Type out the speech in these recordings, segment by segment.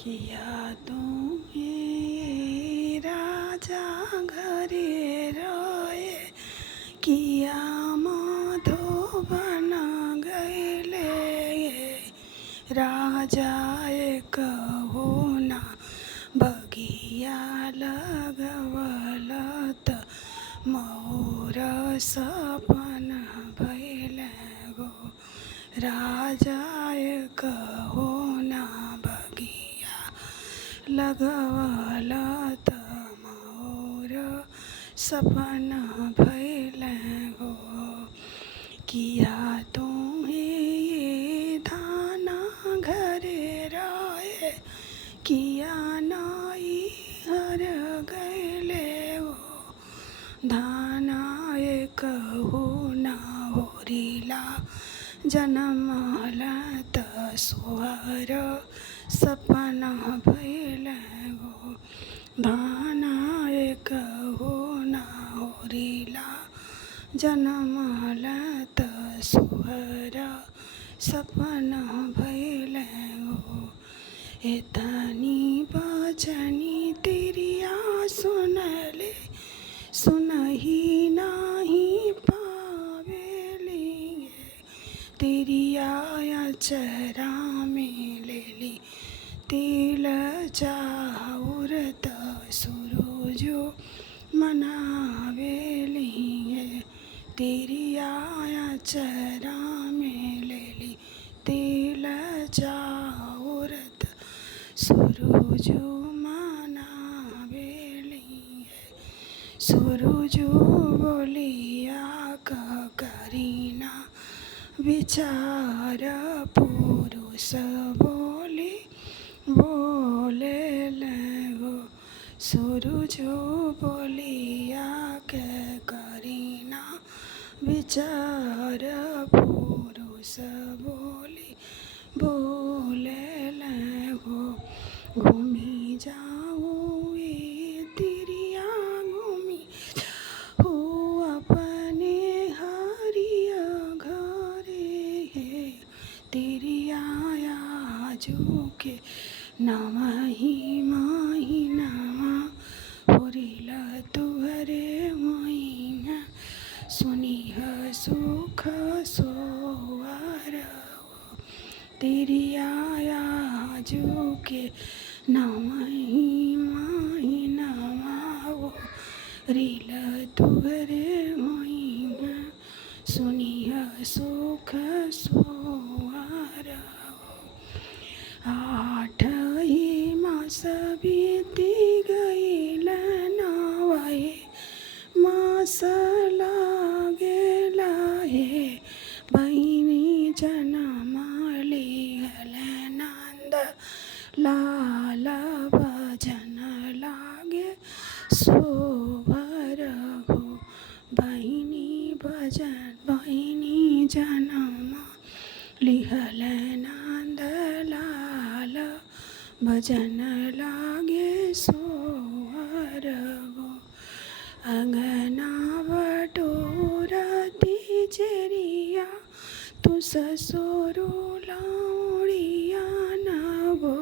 किया तुम्हें राजा घरे रोए, किया मधुबन गैले राजा एक होना बगिया लगवलत मोर सपन भैल गो राजा एक होना बगिया लगवलत मोर सपन भैल गो किया तुम्हें ये धाना घरे रहे, किया नाई हर गैले हो धाना एक होना होरिला जनमलत सोहर सपन भैल गो धाना एक होना होरिला जनमलत सोहर सपन भैल गो एतनी बचनी तिरिया सुनले सुनही नाही पावेली तिरिया चरा में लेली तिल चाउरत सुरुजो मनावेली तिरिया चरा में लेली तिल चाउरत सुरुजो मनावेली सुरुजो बोलिया करीना विचार पुरुष बोली बोले लगो सुरुजो बोलिया के करीना विचार पुरुष बोली बोले लगो घूमी जाओ ये तिरिया घूमी हो अपने हरिया घरे है तिरिया आजू के नमही महीनामा होरिला तुहरे महीना सुनिह सुख सोवर तिरिया आजू के नमही महीनामा होरिला तुहरे महीना सुनिह सुख सोवर आठ ही मास बीती गईल नवहे मास लागेला हे बहिनी जनमाली हल नंद लाल भजन लागे सोवर हो बहिनी भजन बहिनी जनमा लिहल नंद लाल भजन लागे सोवर गो अंगना बटोरती चेरिया तू ससुरो लाउड़िया नगो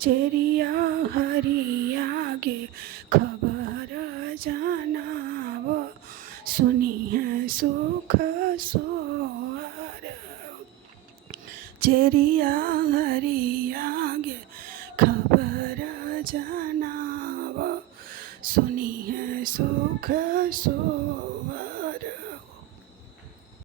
चेरिया हरिया गे खबर जनाव सुनी है सुख सोहर चेरिया हरिया गे खबर जनाव सुनी है सुख सो